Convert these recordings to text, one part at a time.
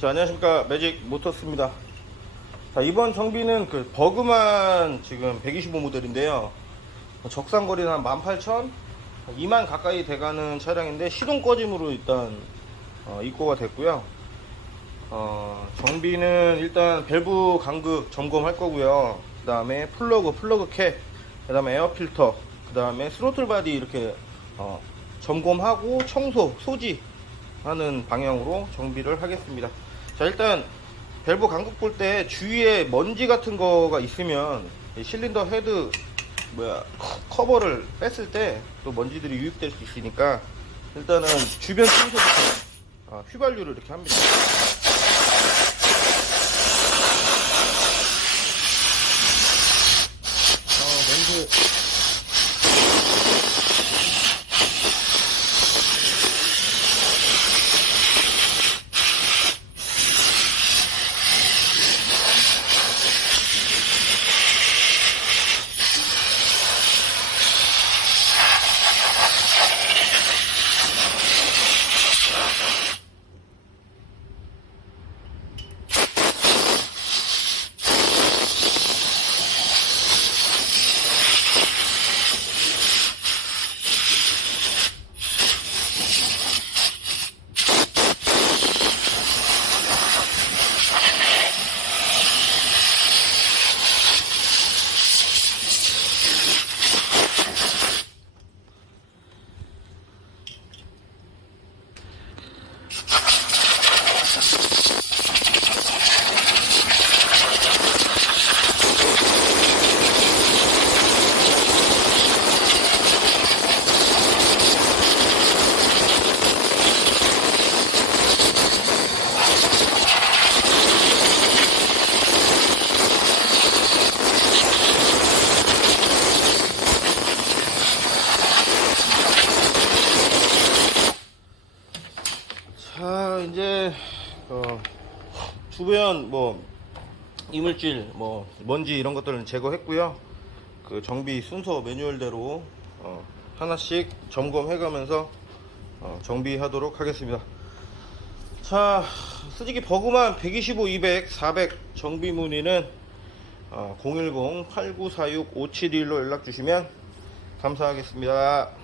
자, 안녕하십니까. 매직 모터스입니다. 자, 이번 정비는 그 버그만 지금 125 모델인데요. 적상거리는 한 18,000? 2만 가까이 돼가는 차량인데 시동 꺼짐으로 일단 어, 입고가 됐고요. 어, 정비는 일단 밸브 간극 점검할 거고요. 그 다음에 플러그, 플러그 캡, 그 다음에 에어 필터, 그 다음에 스로틀 바디 이렇게 어, 점검하고 청소, 소지 하는 방향으로 정비를 하겠습니다. 자, 일단 밸브 간극 볼때 주위에 먼지 같은 거가 있으면 이 실린더 헤드 뭐야 커버를 뺐을 때 또 먼지들이 유입될 수 있으니까 일단은 주변 청소부터 아, 휘발유를 이렇게 합니다. 어, 냄새 자 이제 어, 주변 뭐 이물질 뭐 먼지 이런 것들은 제거했고요. 그 정비 순서 매뉴얼대로 어, 하나씩 점검해 가면서 어, 정비하도록 하겠습니다. 자 쓰지기 버그만 125, 200, 400 정비 문의는 어, 010-8946-571로 연락 주시면 감사하겠습니다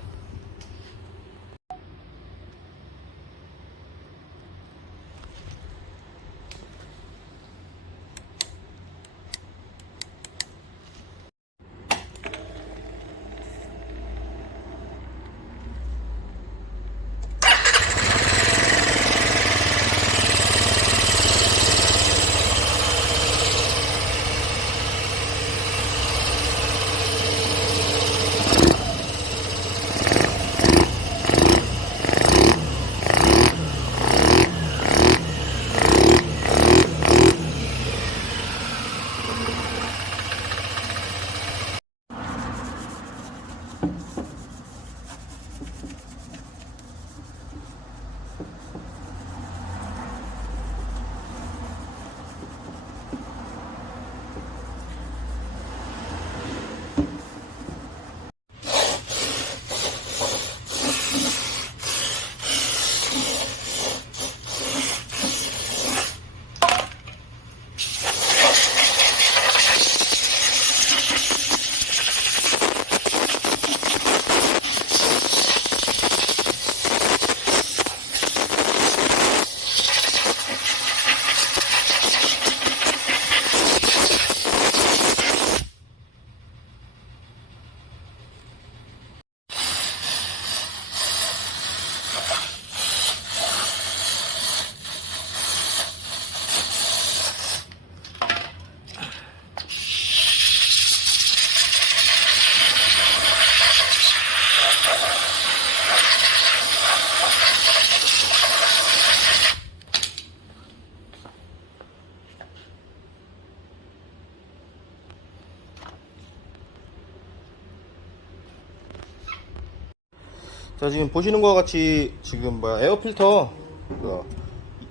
자 지금 보시는 것 같이 지금 뭐야? 에어 필터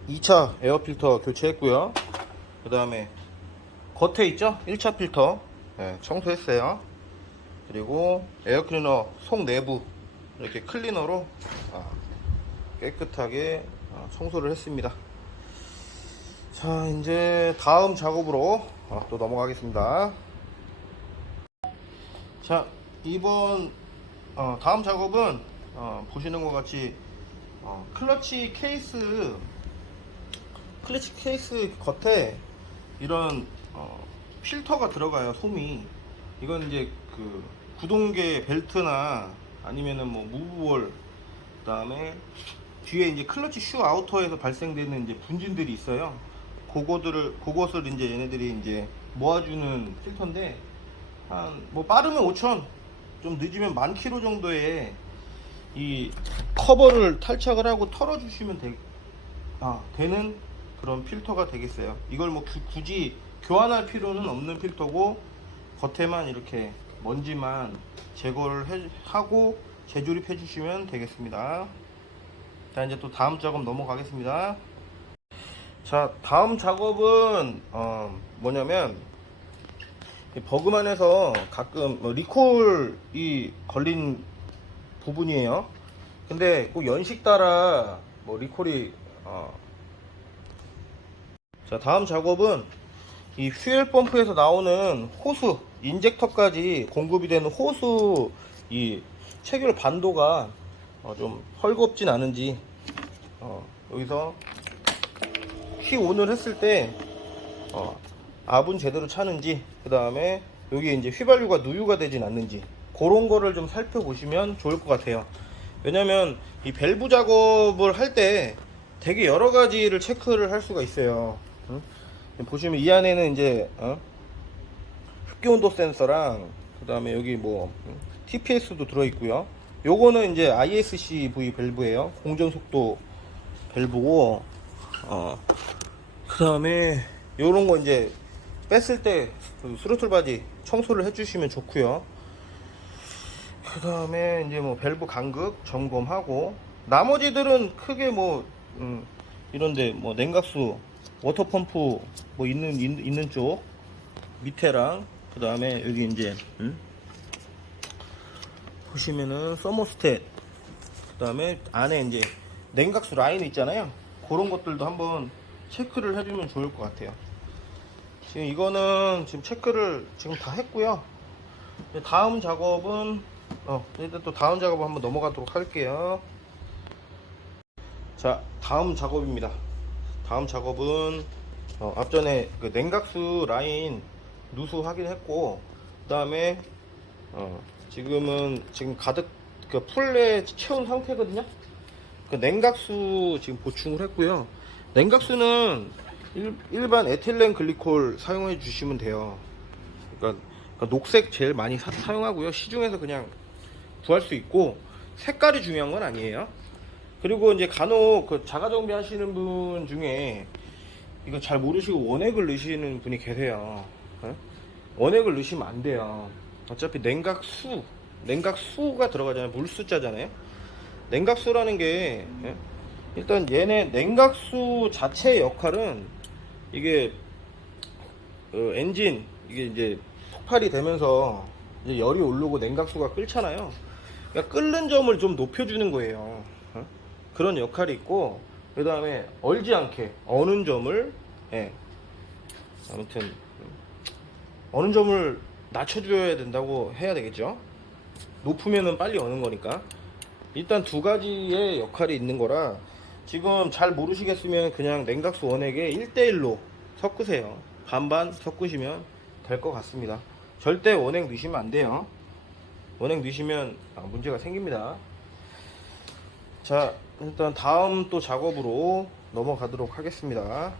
2차 에어 필터 교체했고요. 그 다음에 겉에 있죠? 1차 필터. 예, 청소했어요. 그리고 에어 클리너 속 내부 이렇게 클리너로 아, 깨끗하게 아, 청소를 했습니다. 자, 이제 다음 작업으로 어, 또 넘어가겠습니다. 자, 이번 어, 다음 작업은 어, 보시는 것 같이 어, 클러치 케이스 클러치 케이스 겉에 이런 어, 필터가 들어가요 솜이. 이건 이제 그 구동계 벨트나 아니면은 뭐 무브볼 그다음에 뒤에 이제 클러치 슈 아우터에서 발생되는 이제 분진들이 있어요. 그거들을 그것을 이제 얘네들이 이제 모아주는 필터인데 한 뭐 빠르면 5천 좀 늦으면 만 킬로 정도의 이 커버를 탈착을 하고 털어주시면 되, 아, 되는 그런 필터가 되겠어요. 이걸 뭐 구- 굳이 교환할 필요는 없는 필터고 겉에만 이렇게 먼지만 제거를 해- 하고 재조립해 주시면 되겠습니다. 자 이제 또 다음 작업 넘어가겠습니다. 자 다음 작업은 어, 뭐냐면 이 버그만에서 가끔 뭐 리콜이 걸린 부분이에요. 근데 꼭 연식 따라 뭐 리콜이 어. 자 다음 작업은 이 퓨엘 펌프에서 나오는 호수 인젝터까지 공급이 되는 호수 이 체결 반도가 어, 좀 헐겁진 않은지 어, 여기서 키 온을 했을 때 어, 압은 제대로 차는지 그 다음에 여기 이제 휘발유가 누유가 되진 않는지 그런 거를 좀 살펴보시면 좋을 것 같아요 왜냐면 이 밸브 작업을 할 때 되게 여러 가지를 체크를 할 수가 있어요 응? 보시면 이 안에는 이제 어? 흡기 온도 센서랑 그 다음에 여기 뭐 음, TPS도 들어있고요 요거는 이제 ISCV 밸브예요 공전 속도 밸브고 어, 그 다음에 요런 거 이제 뺐을 때 그 스로틀 바디 청소를 해주시면 좋고요. 그 다음에 이제 뭐 밸브 간극 점검하고 나머지들은 크게 뭐 음, 이런데 뭐 냉각수, 워터 펌프 뭐 있는 있- 있는 쪽 밑에랑 그 다음에 여기 이제 음? 보시면은 서머스탯 그 다음에 안에 이제 냉각수 라인 있잖아요. 그런 것들도 한번 체크를 해주면 좋을 것 같아요. 지금 이거는 지금 체크를 지금 다 했고요. 다음 작업은 어 일단 또 다음 작업 한번 넘어가도록 할게요. 자 다음 작업입니다. 다음 작업은 어, 앞전에 그 냉각수 라인 누수 확인했고 그 다음에 어, 지금은 지금 가득 그 풀에 채운 상태거든요. 그 냉각수 지금 보충을 했고요. 냉각수는 일, 반 에틸렌 글리콜 사용해 주시면 돼요. 그러니까, 그러니까 녹색 제일 많이 사, 사용하고요. 시중에서 그냥 구할 수 있고 색깔이 중요한 건 아니에요. 그리고 이제 간혹 그 자가 정비 하시는 분 중에 이거 잘 모르시고 원액을 넣으시는 분이 계세요. 어? 원액을 넣으시면 안 돼요. 어차피 냉각수, 냉각수가 들어가잖아요. 물수자잖아요. 냉각수라는 게 예? 일단 얘네 냉각수 자체의 역할은 이게 어, 엔진 이게 이제 폭발이 되면서 이제 열이 오르고 냉각수가 끓잖아요. 그러니까 끓는 점을 좀 높여주는 거예요. 어? 그런 역할이 있고 그 다음에 얼지 않게 어는 점을 예. 아무튼 음, 어느 점을 낮춰줘야 된다고 해야 되겠죠. 높으면은 빨리 어는 거니까. 일단 두 가지의 역할이 있는 거라 지금 잘 모르시겠으면 그냥 냉각수 원액에 1대1로 섞으세요. 반반 섞으시면 될 것 같습니다. 절대 원액 넣으시면 안 돼요. 원액 넣으시면 아, 문제가 생깁니다. 자, 일단 다음 또 작업으로 넘어가도록 하겠습니다.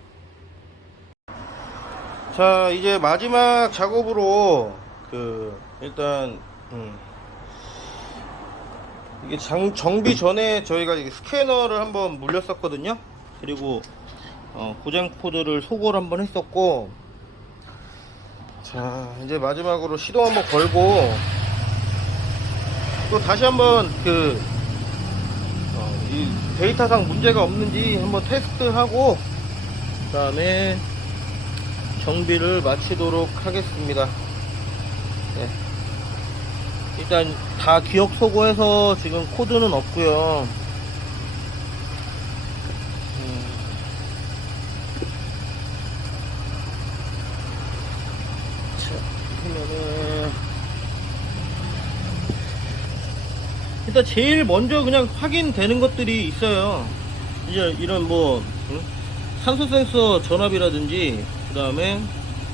자, 이제 마지막 작업으로 그 일단 음, 이게 장, 정비 전에 저희가 스캐너를 한번 물렸었거든요. 그리고 어, 고장 코드를 소거를 한번 했었고, 자 이제 마지막으로 시동 한번 걸고 또 다시 한번 그 어, 이 데이터상 문제가 없는지 한번 테스트하고 그 다음에 정비를 마치도록 하겠습니다. 네. 일단 다 기억 소거해서 지금 코드는 없고요. 음. 그다음에 일단 제일 먼저 그냥 확인되는 것들이 있어요. 이제 이런 뭐 응? 산소 센서 전압이라든지 그다음에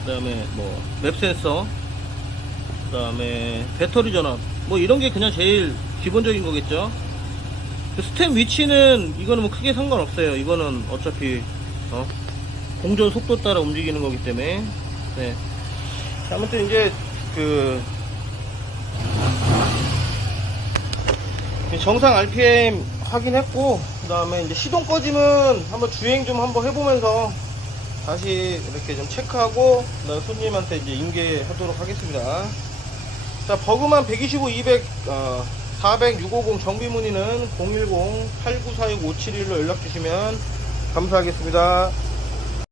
그다음에 뭐 맵 센서 그다음에 배터리 전압 뭐 이런 게 그냥 제일 기본적인 거겠죠. 그 스템 위치는 이거는 뭐 크게 상관없어요. 이거는 어차피 어? 공전 속도 따라 움직이는 거기 때문에 네. 자, 아무튼 이제 그 정상 RPM 확인했고 그 다음에 이제 시동 꺼짐은 한번 주행 좀 한번 해보면서 다시 이렇게 좀 체크하고 그다음에 손님한테 이제 인계하도록 하겠습니다. 자 버그만 125, 200, 어, 400, 650 정비 문의는 010-8946-571로 연락 주시면 감사하겠습니다.